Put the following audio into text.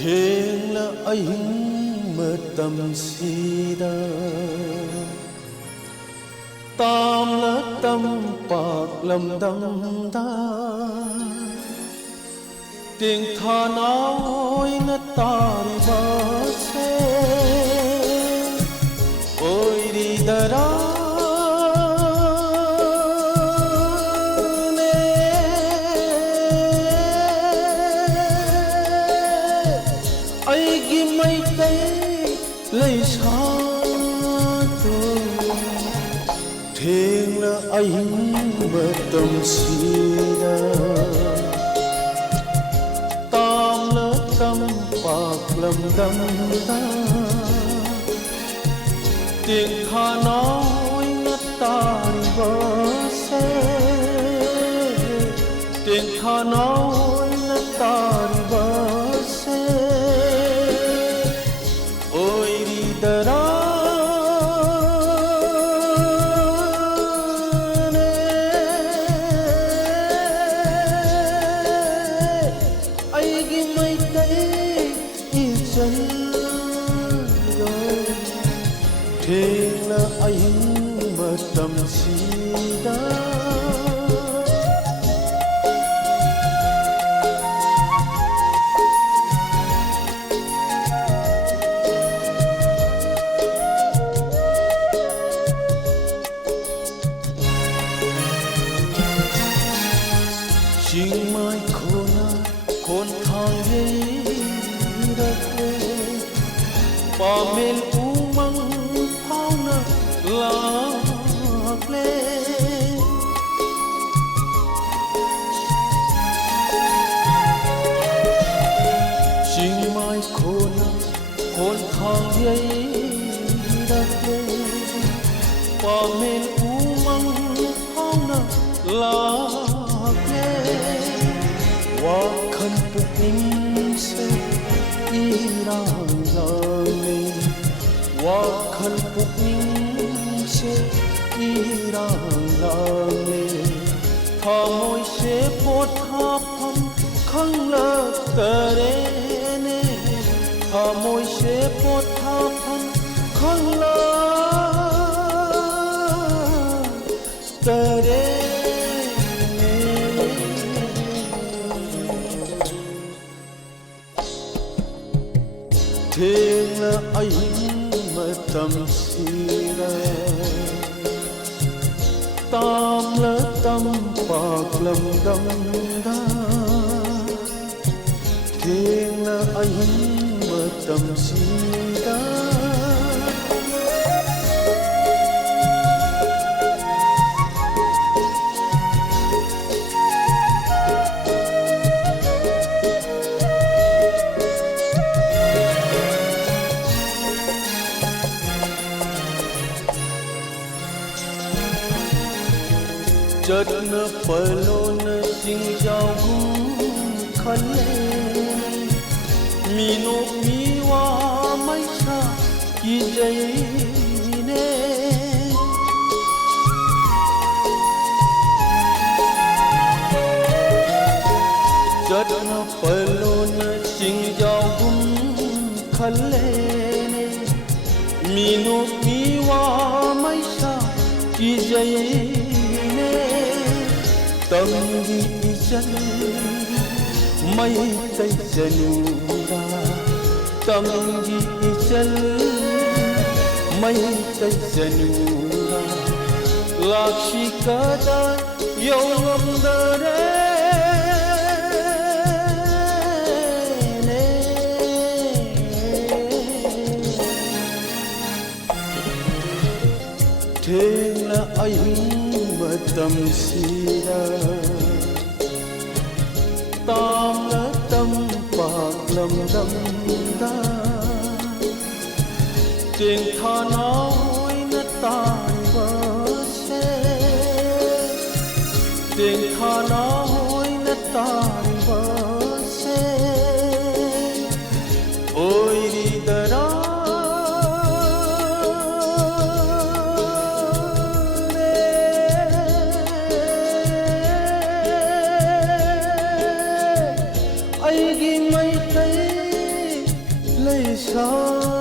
Thengla ahing matamsida Tamla tampak lamdamda Tiếng tha nói na tari base Ôi đi dara lấy xa tôi thềng là anh mà tâm sida tam là tâm bạc lâm đâm ta tiếng tha nói nó ta vỡ xe tiếng tha nói nó ta vỡ xe Thế là anh mà tâm sida Chinh mai khôn thang ấy rake pamel umang phao lạc lên chinh mai khôn thang ấy rake pamel umang phao lạc lên wa khan pukning se irang lane wa khan pukning se irang lane thamoi se pothapam khangla tarene thamoi se pothapam khangla tarene Thêng là anh mà tâm sida tam là tâm bạc lâm đâm đa thêng là anh mà tâm sida chợt nở palo nở sinh giao hung khăn lên mi nộp mi hoa mai cha kỳ dây nè chợt nở palo nở sinh giao hung khăn lên mi nộp mi hoa mai cha kỳ dây tâm ghi chân mây tây janura tâm ghi chân mây tây janura lakshi kada yogam dare thế là anh mà tâm sida tam là tâm bạc lâm đâm đa tiếng tha nói nó tan vỡ xe tiếng tha nói nó tan vỡ xe ôi đi dara leixa